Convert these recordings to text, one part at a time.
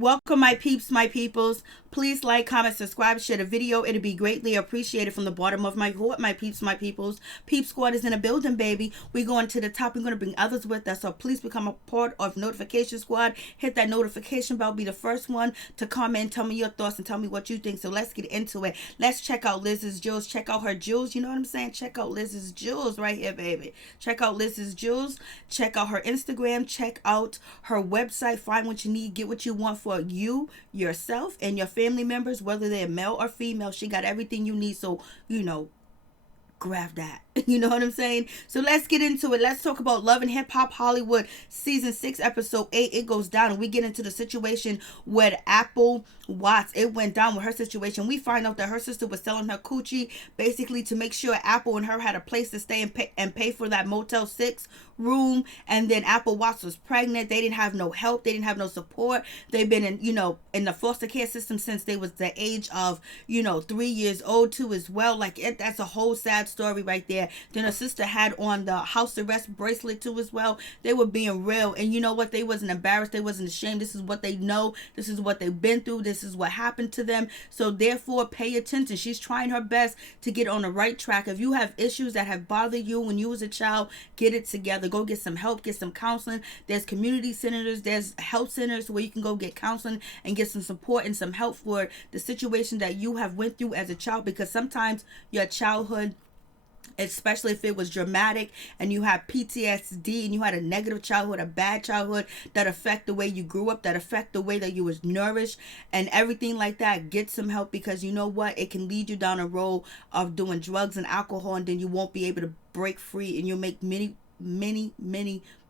Welcome, my peeps, my peoples. Please like, comment, subscribe, share the video. It'd be greatly appreciated from the bottom of my heart, my peeps, my peoples. Peep Squad is in a building, baby. We're going to the top. We're going to bring others with us. So please become a part of Notification Squad. Hit that notification bell. Be the first one to comment. Tell me your thoughts and tell me what you think. So let's get into it. Let's check out Liz's jewels. Check out her jewels. You know what I'm saying? Check out Liz's jewels right here, baby. Check out Liz's jewels. Check out her Instagram. Check out her website. Find what you need. Get what you want for you, yourself, and your family members, whether they're male or female. She got everything you need, so grab that. You know what I'm saying? So let's get into it. Let's talk about Love and Hip Hop Hollywood season 6 episode 8. It goes down, and we get into the situation with Apple Watts. It went down with her situation. We find out that her sister was selling her coochie basically to make sure Apple and her had a place to stay and pay for that Motel 6 room. And then Apple Watts was pregnant. They didn't have no help. They didn't have no support. They've been in the foster care system since they was the age of 3 years old too as well. That's a whole sad story right there. Then her sister had on the house arrest bracelet too as well. They were being real, and you know what? They wasn't embarrassed. They wasn't ashamed. This is what they know. This is what they've been through. This is what happened to them. So therefore, pay attention. She's trying her best to get on the right track. If you have issues that have bothered you when you was a child, get it together. Go get some help. Get some counseling. There's community centers. There's health centers where you can go get counseling and get some support and some help for the situation that you have went through as a child, because sometimes your childhood, especially if it was dramatic and you have PTSD and you had a negative childhood, a bad childhood, that affect the way you grew up, that affect the way that you was nourished and everything like that. Get some help, because you know what? It can lead you down a road of doing drugs and alcohol, and then you won't be able to break free, and you'll make many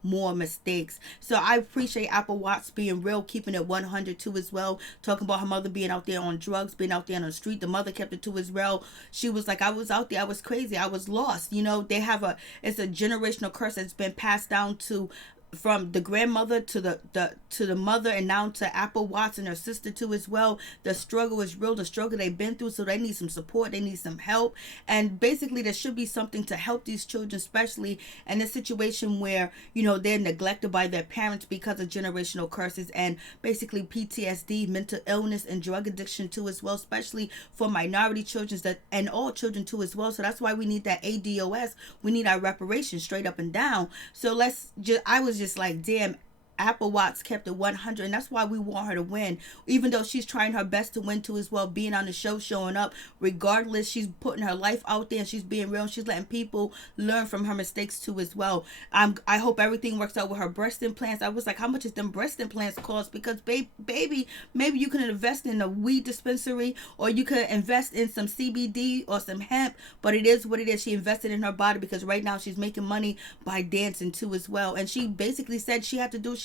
more mistakes. So I appreciate Apple Watts being real, keeping it 100 too as well, talking about her mother being out there on drugs, being out there on the street. The mother kept it to as well. She was like, I was out there, I was crazy, I was lost. It's a generational curse that's been passed down to from the grandmother to the mother, and now to Apple Watts and her sister too as well. The struggle is real, the struggle they've been through, so they need some support, they need some help. And basically there should be something to help these children, especially in a situation where they're neglected by their parents because of generational curses and basically PTSD, mental illness, and drug addiction too as well, especially for minority children and all children too as well. So that's why we need that ADOS. We need our reparations straight up and down. So I was just like, damn, Apple Watts kept it 100, and that's why we want her to win, even though she's trying her best to win too as well, being on the show, showing up regardless. She's putting her life out there, and she's being real, and she's letting people learn from her mistakes too as well. I hope everything works out with her breast implants. I was like, how much is them breast implants cost? Because baby, maybe you can invest in a weed dispensary, or you could invest in some CBD or some hemp, but it is what it is. She invested in her body, because right now she's making money by dancing too as well. And she basically said she had to do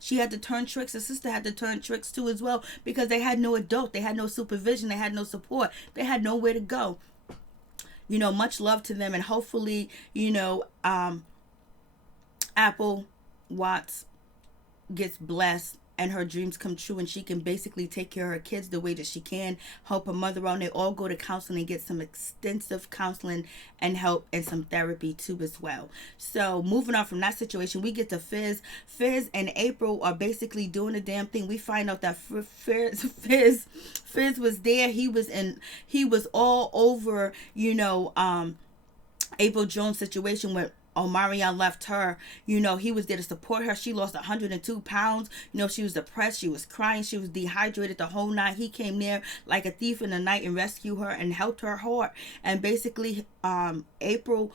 she had to turn tricks. Her sister had to turn tricks too as well, because they had no adult, they had no supervision, they had no support, they had nowhere to go. Much love to them, and hopefully Apple Watts gets blessed and her dreams come true, and she can basically take care of her kids the way that she can, help her mother out. They all go to counseling and get some extensive counseling and help and some therapy too as well. So moving on from that situation, we get to Fizz. Fizz and April are basically doing the damn thing. We find out that Fizz was there. He was all over April Jones' situation with Omarion left her. He was there to support her. She lost 102 pounds. She was depressed. She was crying. She was dehydrated the whole night. He came there like a thief in the night and rescued her and helped her hard. And basically, April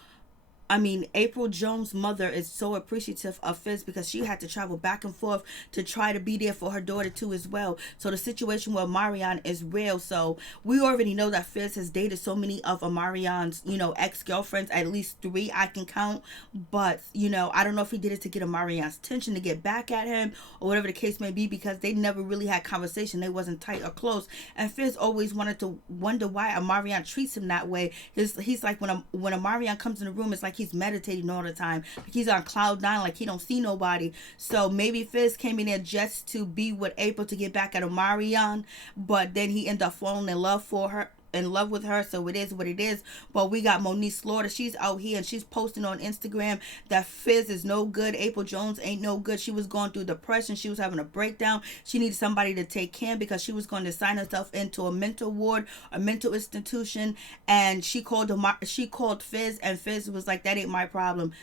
Jones' mother is so appreciative of Fizz, because she had to travel back and forth to try to be there for her daughter too as well. So the situation with Omarion is real. So we already know that Fizz has dated so many of Omarion's, ex-girlfriends, at least 3 I can count. But, I don't know if he did it to get Omarion's attention, to get back at him, or whatever the case may be, because they never really had conversation. They wasn't tight or close. And Fizz always wanted to wonder why Omarion treats him that way. He's like, when Omarion comes in the room, it's like he's meditating all the time, like he's on cloud 9, like he don't see nobody. So maybe Fizz came in there just to be with April, to get back at Omarion, but then he ended up falling in love for her in love with her, so it is what it is. But we got Monique Slaughter. She's out here and she's posting on Instagram that Fizz is no good. April Jones ain't no good. She was going through depression. She was having a breakdown. She needed somebody to take care because she was going to sign herself into a mental ward, a mental institution. And she called Fizz, and Fizz was like, that ain't my problem.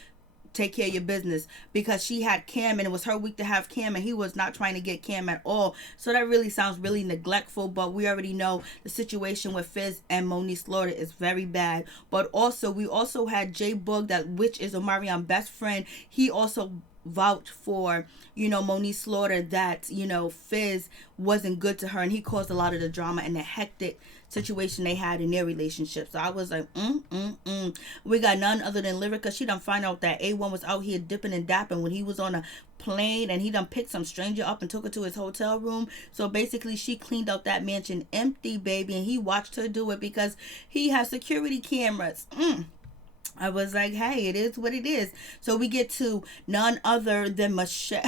Take care of your business, because she had Cam and it was her week to have Cam, and he was not trying to get Cam at all. So that really sounds really neglectful, but we already know the situation with Fizz and Monique Slaughter is very bad. But also, we also had J Boog, which is Omarion's best friend. He also vouched for, Monique Slaughter, that, Fizz wasn't good to her, and he caused a lot of the drama and the hectic situation they had in their relationship. So I was like, We got none other than Lyrica. She done find out that A1 was out here dipping and dapping when he was on a plane, and he done picked some stranger up and took her to his hotel room. So basically she cleaned out that mansion empty, baby, and he watched her do it because he has security cameras. I was like, hey, it is what it is. So we get to none other than Michelle.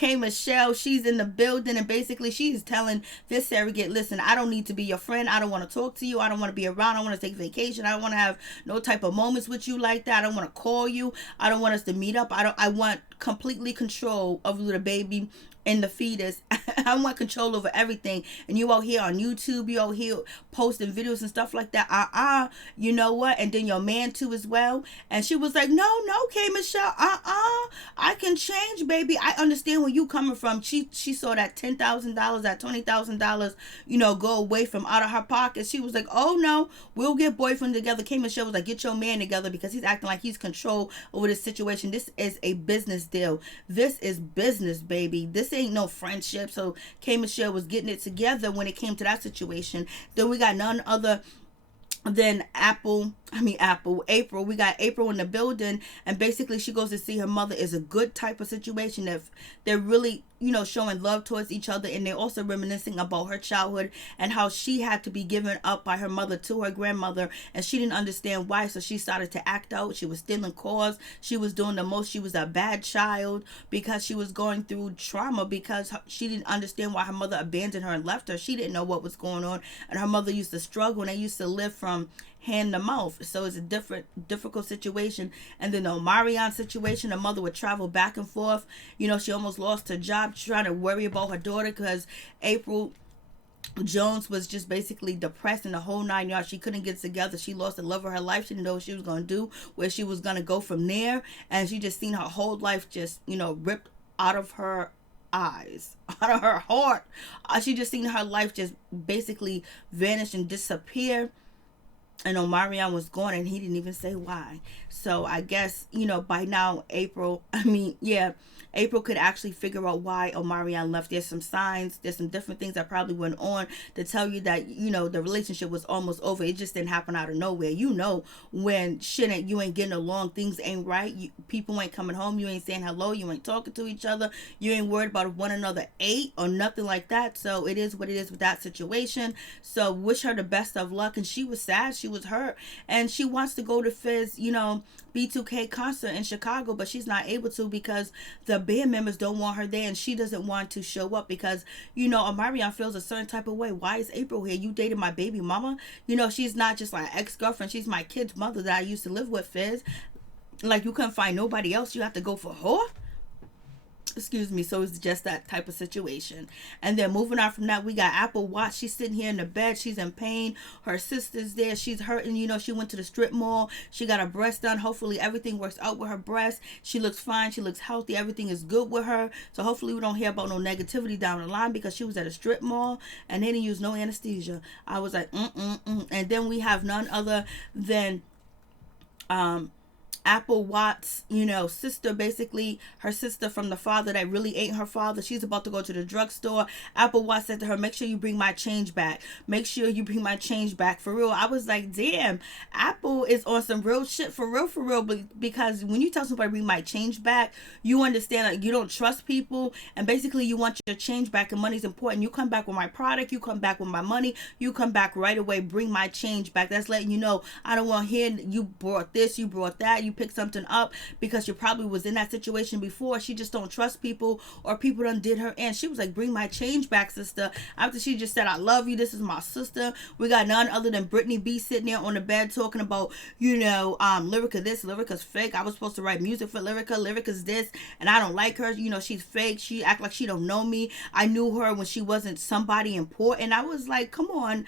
Michelle, she's in the building, and basically she's telling this surrogate, listen, I don't need to be your friend. I don't want to talk to you. I don't want to be around. I want to take vacation. I don't want to have no type of moments with you like that. I don't want to call you. I don't want us to meet up. I want completely control of the baby and the fetus. I want control over everything. And you out here on YouTube, you out here posting videos and stuff like that. You know what? And then your man too as well. And she was like, no, Michelle, I can change, baby. I understand where you coming from. She saw that $10,000, that $20,000, go away from out of her pocket. She was like, oh no, we'll get boyfriend together. Michelle was like, get your man together, because he's acting like he's control over this situation. This is a business deal. This is business, baby. This ain't no friendship. So Michelle was getting it together when it came to that situation. Then we got none other than April. We got April in the building, and basically she goes to see her mother. Is a good type of situation if they're really showing love towards each other, and they're also reminiscing about her childhood and how she had to be given up by her mother to her grandmother, and she didn't understand why. So she started to act out. She was stealing cars. She was doing the most. She was a bad child because she was going through trauma, because she didn't understand why her mother abandoned her and left her. She didn't know what was going on, and her mother used to struggle, and they used to live from hand to mouth. So it's a difficult situation. And then the Omarion situation, the mother would travel back and forth. She almost lost her job trying to worry about her daughter, because April Jones was just basically depressed in the whole 9 yards. She couldn't get together. She lost the love of her life. She didn't know what she was going to do, where she was going to go from there. And she just seen her whole life just, ripped out of her eyes, out of her heart. She just seen her life just basically vanish and disappear. And Omarion was gone, and he didn't even say why. So I guess, by now, April could actually figure out why Omarion left. There's some signs, there's some different things that probably went on to tell you that, the relationship was almost over. It just didn't happen out of nowhere. When you ain't getting along, things ain't right. People ain't coming home. You ain't saying hello. You ain't talking to each other. You ain't worried about if one another ate or nothing like that. So it is what it is with that situation. So wish her the best of luck. And she was sad. She was hurt. And she wants to go to Fizz, B2K concert in Chicago, but she's not able to because the band members don't want her there, and she doesn't want to show up because, Omarion feels a certain type of way. Why is April here? You dated my baby mama? She's not just like an ex-girlfriend. She's my kid's mother that I used to live with, Fizz. Like, you couldn't find nobody else. You have to go for her? Excuse me. So it's just that type of situation. And then moving on from that, we got Apple Watts. She's sitting here in the bed. She's in pain. Her sister's there. She's hurting. She went to the strip mall. She got her breast done. Hopefully everything works out with her breast. She looks fine. She looks healthy. Everything is good with her. So hopefully we don't hear about no negativity down the line, because she was at a strip mall and they didn't use no anesthesia. I was like, And then we have none other than Apple Watts, sister, basically her sister from the father that really ain't her father. She's about to go to the drugstore. Apple Watts said to her, make sure you bring my change back. Make sure you bring my change back. For real. I was like, damn, Apple is on some real shit for real. But because when you tell somebody bring my change back, you understand that you don't trust people. And basically you want your change back, and money's important. You come back with my product. You come back with my money. You come back right away. Bring my change back. That's letting you know I don't want to hear you brought this, you brought that, you pick something up because she probably was in that situation before. She just don't trust people, or people done did her in. She was like, bring my change back, sister. After she just said, I love you, this is my sister. We got none other than BrittanyB sitting there on the bed talking about, Lyrica this, Lyrica's fake. I was supposed to write music for Lyrica. Lyrica's this, and I don't like her. She's fake. She act like she don't know me. I knew her when she wasn't somebody important. I was like, come on.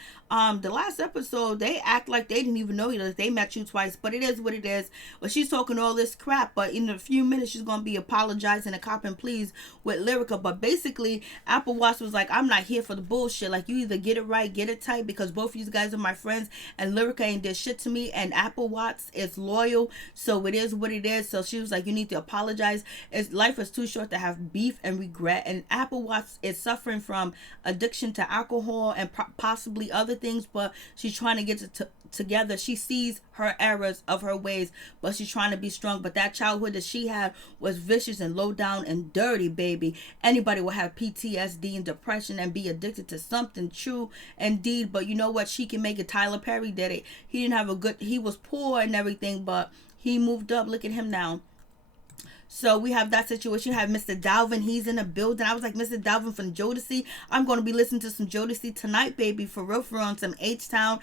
The last episode, they act like they didn't even know you. They met you twice, but it is what it is. But she's talking all this crap, but in a few minutes, she's going to be apologizing and copping pleas with Lyrica. But basically, Apple Watts was like, I'm not here for the bullshit. Like, you either get it right, get it tight, because both of you guys are my friends, and Lyrica ain't did shit to me, and Apple Watts is loyal, so it is what it is. So she was like, you need to apologize. Life is too short to have beef and regret, and Apple Watts is suffering from addiction to alcohol and possibly other things, but she's trying to get it together. She sees her errors of her ways, but she's trying to be strong. But that childhood that she had was vicious and low down and dirty, baby. Anybody will have PTSD and depression and be addicted to something, true indeed. But you know what? She can make it. Tyler Perry did it. He didn't have he was poor and everything, but he moved up. Look at him now. So we have that situation. You have Mr. Dalvin. He's in the building. I was like, Mr. Dalvin from Jodeci. I'm going to be listening to some Jodeci tonight, baby. For real, on some H-Town.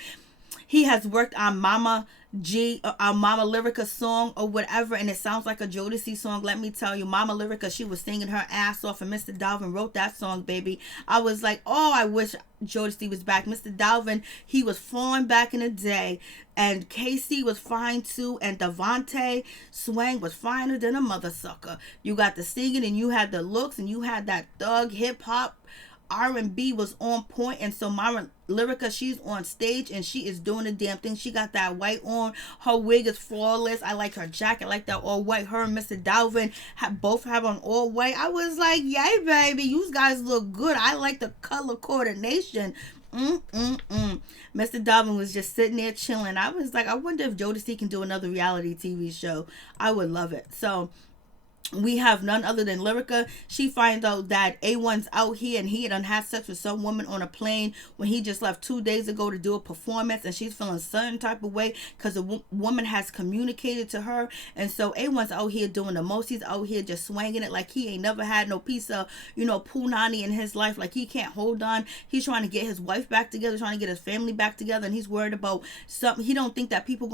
He has worked on Mama Lyrica song or whatever, and it sounds like a Jodeci song. Let me tell you, Mama Lyrica, she was singing her ass off, and Mr. Dalvin wrote that song, baby. I was like, oh, I wish Jodeci was back. Mr. Dalvin, he was flowing back in the day, and Casey was fine too, and Devontae Swang was finer than a mother sucker. You got the singing, and you had the looks, and you had that thug hip hop. R&B was on point, and so Mama Lyrica, she's on stage and she is doing the damn thing. She got that white on. Her wig is flawless. I like her jacket. I like that all white. Her and Mr. Dalvin both have on all white. I was like, yay, baby. You guys look good. I like the color coordination. Mr. Dalvin was just sitting there chilling. I was like, I wonder if Jodeci can do another reality TV show. I would love it. So we have none other than Lyrica. She finds out that A1's out here and he done had sex with some woman on a plane when he just left 2 days ago to do a performance, and she's feeling a certain type of way because the woman has communicated to her. And so A1's out here doing the most. He's out here just swinging it like he ain't never had no piece of, punani in his life. Like he can't hold on. He's trying to get his wife back together, trying to get his family back together, and he's worried about something. He don't think that people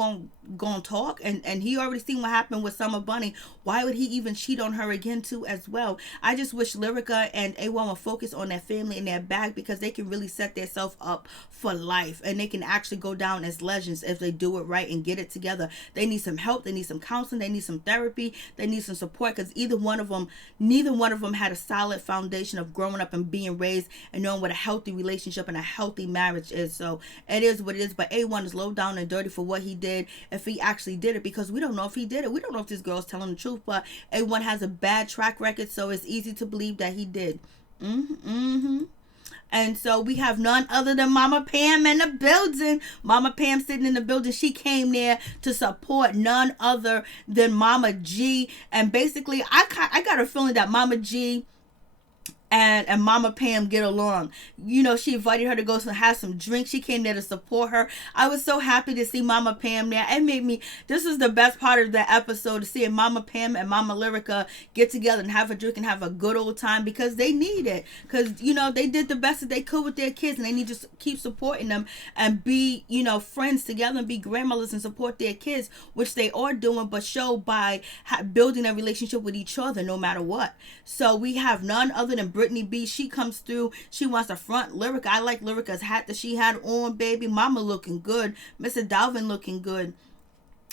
gonna talk, and he already seen what happened with Summer Bunny. Why would he even cheat on her again too as well? I just wish Lyrica and A1 will focus on their family and their bag, because they can really set themselves up for life, and they can actually go down as legends if they do it right and get it together. They need some help. They need some counseling. They need some therapy. They need some support, because neither one of them had a solid foundation of growing up and being raised and knowing what a healthy relationship and a healthy marriage is. So it is what it is. But A1 is low down and dirty for what he did, if he actually did it, because we don't know if he did it. We don't know if this girl's telling the truth, but A1 has a bad track record, so it's easy to believe that he did. And so we have none other than Mama Pam in the building. Mama Pam sitting in the building. She came there to support none other than Mama G. And basically, I got a feeling that Mama G and Mama Pam get along. She invited her to go have some drinks. She came there to support her. I was so happy to see Mama Pam there. It made me, this is the best part of the episode, to see Mama Pam and Mama Lyrica get together and have a drink and have a good old time, because they need it. Because, they did the best that they could with their kids, and they need to keep supporting them and be, friends together and be grandmothers and support their kids, which they are doing, but show by building a relationship with each other no matter what. So we have none other than BrittanyB. She comes through. She wants to front Lyrica. I like Lyrica's hat that she had on, baby. Mama looking good. Mr. Dalvin looking good.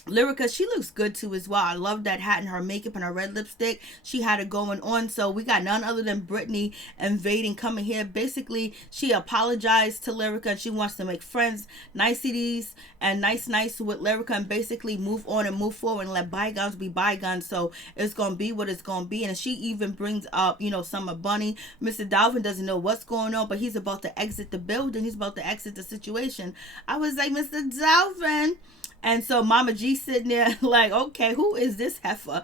Lyrica, she looks good too as well. I love that hat and her makeup and her red lipstick. She had it going on. So we got none other than Brittany invading, coming here. Basically, she apologized to Lyrica and she wants to make friends, niceties, and nice with Lyrica, and basically move on and move forward and let bygones be bygones. So it's going to be what it's going to be. And she even brings up, Summer Bunny. Mr. Dalvin doesn't know what's going on, but he's about to exit the building. He's about to exit the situation. I was like, Mr. Dalvin, And so Mama G sitting there like, okay, who is this heifer?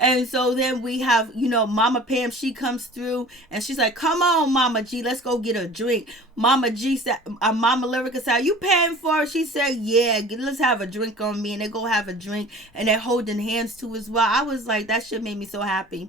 And so then we have, Mama Pam, she comes through and she's like, come on, Mama G, let's go get a drink. Mama G said, Mama Lyrica said, are you paying for it? She said, yeah, let's have a drink on me. And they go have a drink and they're holding hands too as well. I was like, that shit made me so happy.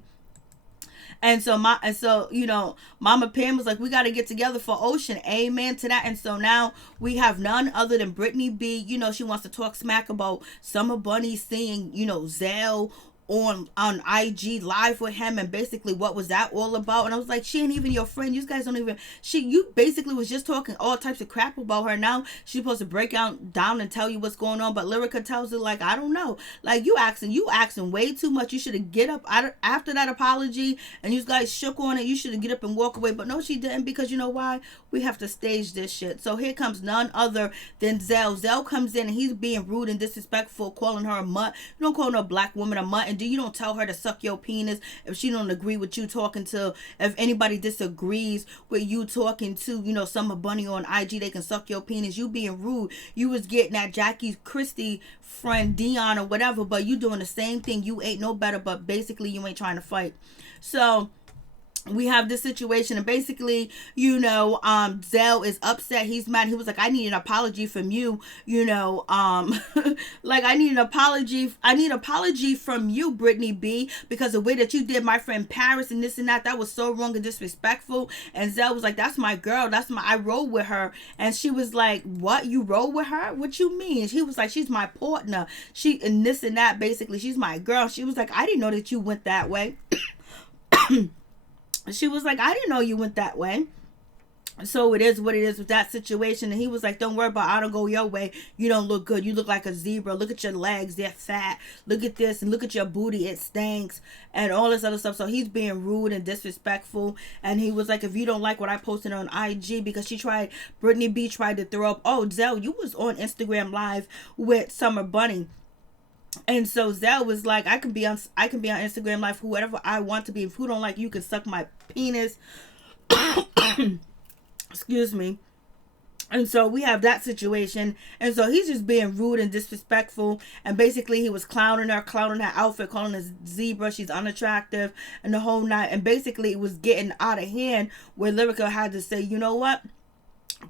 And so Mama Pam was like, we got to get together for Ocean. Amen to that. And so now we have none other than BrittanyB. She wants to talk smack about Summer Bunny seeing, Zell on IG live with him, and basically what was that all about. And I was like, she ain't even your friend. You guys don't even, you basically was just talking all types of crap about her. Now she's supposed to break down and tell you what's going on, but Lyrica tells her like, I don't know, like you asking way too much. You should have get up after that apology and you guys shook on it. You should have get up and walk away, but no, she didn't, because you know why? We have to stage this shit. So here comes none other than Zell. Zell comes in and he's being rude and disrespectful, calling her a mutt. You don't call no black woman a mutt, and you don't tell her to suck your penis if she don't agree with you talking to, if anybody disagrees with you talking to, Summer Bunny on IG, they can suck your penis. You being rude. You was getting at Jackie Christie friend Dion or whatever, but you doing the same thing. You ain't no better, but basically you ain't trying to fight. So we have this situation, and basically, Zell is upset. He's mad. He was like, I need an apology from you, like I need an apology. I need an apology from you, BrittanyB, because the way that you did my friend Paris and this and that was so wrong and disrespectful. And Zell was like, that's my girl. I roll with her. And she was like, what? You roll with her? What you mean? And he was like, she's my partner. And this and that, basically, she's my girl. She was like, I didn't know that you went that way. She was like, I didn't know you went that way. So it is what it is with that situation. And he was like, don't worry about it. I don't go your way. You don't look good. You look like a zebra. Look at your legs. They're fat. Look at this. And look at your booty. It stinks. And all this other stuff. So he's being rude and disrespectful. And he was like, if you don't like what I posted on IG, because BrittanyB tried to throw up, oh, Zell, you was on Instagram Live with Summer Bunny. And so Zell was like, I can be on Instagram Live for whatever I want to be. If you don't like, you can suck my penis. Excuse me. And so we have that situation. And so he's just being rude and disrespectful. And basically he was clowning her outfit, calling her zebra. She's unattractive and the whole night. And basically it was getting out of hand, where Lyrica had to say, you know what?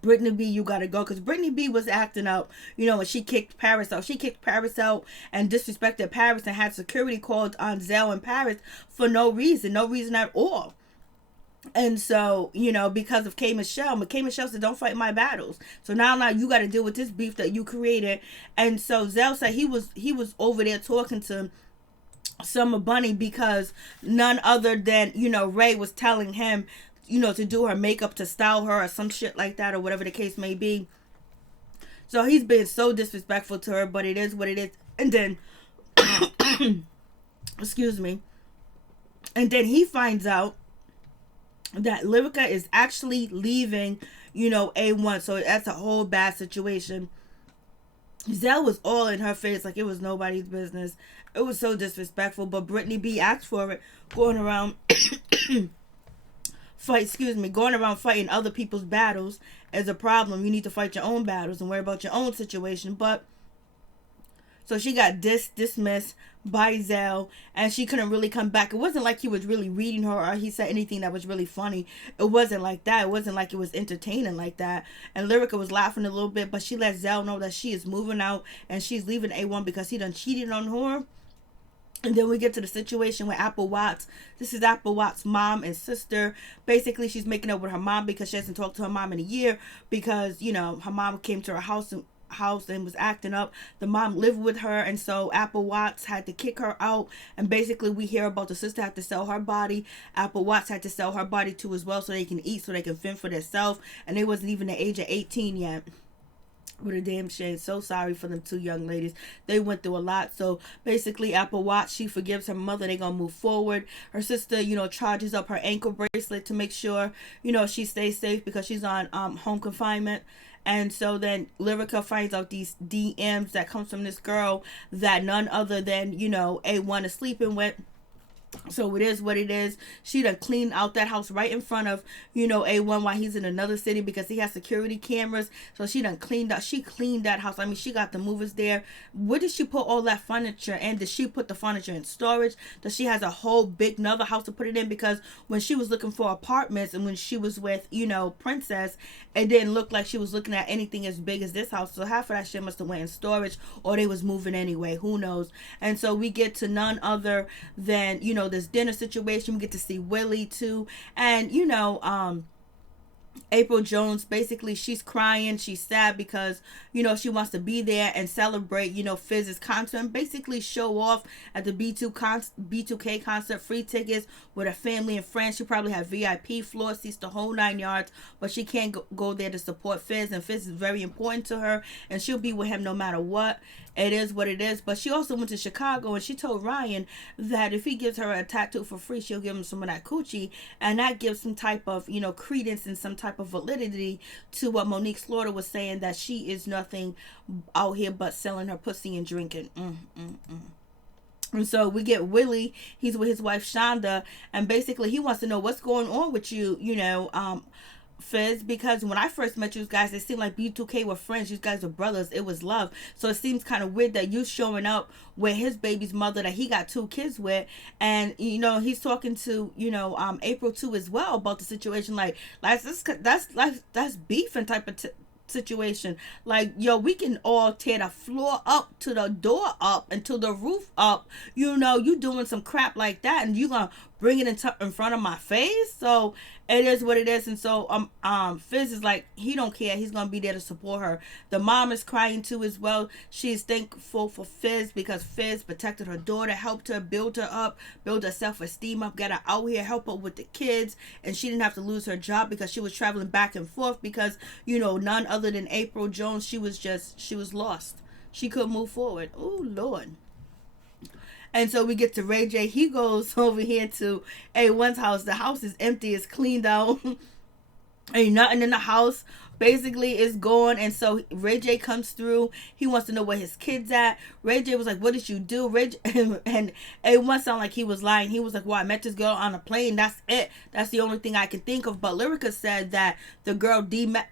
BrittanyB, you gotta go, because BrittanyB was acting up, when she kicked Paris out. She kicked Paris out and disrespected Paris and had security called on Zell and Paris for no reason at all. And so, because of K. Michelle, but K. Michelle said, don't fight my battles. So now you got to deal with this beef that you created. And so Zell said he was over there talking to Summer Bunny because none other than, Ray was telling him, to do her makeup, to style her or some shit like that, or whatever the case may be. So he's been so disrespectful to her, but it is what it is. And then, excuse me. And then he finds out that Lyrica is actually leaving, A1. So that's a whole bad situation. Zell was all in her face like it was nobody's business. It was so disrespectful, but BrittanyB asked for it, going around going around fighting other people's battles is a problem. You need to fight your own battles and worry about your own situation. But so she got dismissed by Zell, and she couldn't really come back. It wasn't like he was really reading her or he said anything that was really funny. It wasn't like that. It wasn't like it was entertaining like that. And Lyrica was laughing a little bit, but she let Zell know that she is moving out and she's leaving A1 because he done cheated on her. And then we get to the situation with Apple Watts. This is Apple Watts' mom and sister. Basically, she's making up with her mom because she hasn't talked to her mom in a year because, her mom came to her house and was acting up. The mom lived with her, and so Apple Watts had to kick her out. And basically, we hear about the sister had to sell her body. Apple Watts had to sell her body too as well, so they can eat, so they can fend for themselves. And they wasn't even the age of 18 yet. What a damn shame. So sorry for them two young ladies. They went through a lot. So basically, Apple Watts, she forgives her mother. They're gonna move forward. Her sister, charges up her ankle bracelet to make sure, she stays safe because she's on home confinement. And so then Lyrica finds out these DMs that comes from this girl that none other than, A1 is sleeping with. So it is what it is. She done cleaned out that house right in front of, A1 while he's in another city because he has security cameras. So she done cleaned out. She cleaned that house. I mean, she got the movers there. Where did she put all that furniture? And did she put the furniture in storage? Does she has a whole big another house to put it in? Because when she was looking for apartments and when she was with, Princess, it didn't look like she was looking at anything as big as this house. So half of that shit must have went in storage or they was moving anyway. Who knows? And so we get to none other than, this dinner situation. We get to see Willie too. And, April Jones, basically she's crying, she's sad because she wants to be there and celebrate Fizz's concert and basically show off at the B2K concert, free tickets with her family and friends. She probably have VIP floor seats, the whole 9 yards, but she can't go there to support Fizz, and Fizz is very important to her and she'll be with him no matter what. It is what it is. But she also went to Chicago and she told Ryan that if he gives her a tattoo for free, she'll give him some of that coochie, and that gives some type of credence and some type of validity to what Monique Slaughter was saying, that she is nothing out here but selling her pussy and drinking. And so we get Willie. He's with his wife Shonda, and basically he wants to know what's going on with you, Fizz, because when I first met you guys, it seemed like B2K were friends. You guys were brothers. It was love. So it seems kind of weird that you showing up with his baby's mother that he got 2 kids with, and he's talking to April too as well about the situation. Like that's beefing type of situation. Like, yo, we can all tear the floor up to the door up and to the roof up. You doing some crap like that, and you gonna bring it in front of my face. So it is what it is. And so Fizz is like, he don't care. He's gonna be there to support her. The mom is crying too as well. She's thankful for Fizz because Fizz protected her daughter, helped her build her up, build her self-esteem up, get her out here, help her with the kids, and she didn't have to lose her job because she was traveling back and forth because none other than April Jones, she was lost. She couldn't move forward. Oh Lord. And so we get to RayJ. He goes over here to A1's house. The house is empty. It's cleaned out. Ain't nothing in the house. Basically, it's gone. And so RayJ comes through. He wants to know where his kid's at. RayJ was like, what did you do? RayJ, and A1 sounded like he was lying. He was like, well, I met this girl on a plane. That's it. That's the only thing I can think of. But Lyrica said that the girl DM'd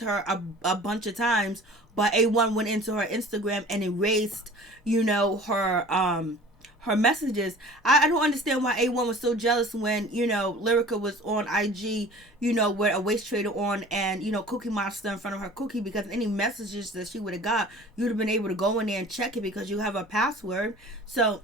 her a bunch of times. But A1 went into her Instagram and erased, her messages. I don't understand why A1 was so jealous when, Lyrica was on IG, with a waist trader on and, Cookie Monster in front of her cookie, because any messages that she would have got, you'd have been able to go in there and check it because you have a password. So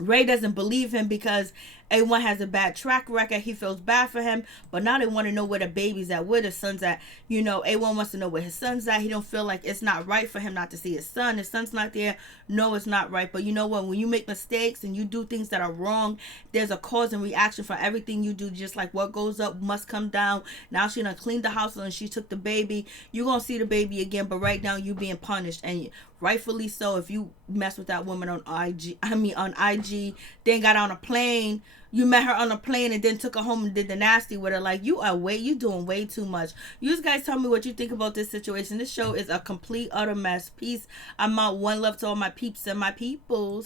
Ray doesn't believe him because A1 has a bad track record. He feels bad for him, but now they want to know where the baby's at, where the son's at. A1 wants to know where his son's at. He don't feel like it's not right for him not to see his son. His son's not there. No, it's not right. But you know what? When you make mistakes and you do things that are wrong, there's a cause and reaction for everything you do. Just like what goes up must come down. Now she done cleaned the house and she took the baby. You're going to see the baby again, but right now you being punished, and rightfully so. If you mess with that woman on IG, then got on a plane, you met her on a plane and then took her home and did the nasty with her. Like, you doing way too much. You guys tell me what you think about this situation. This show is a complete utter mess. Peace. I'm out. One love to all my peeps and my peoples.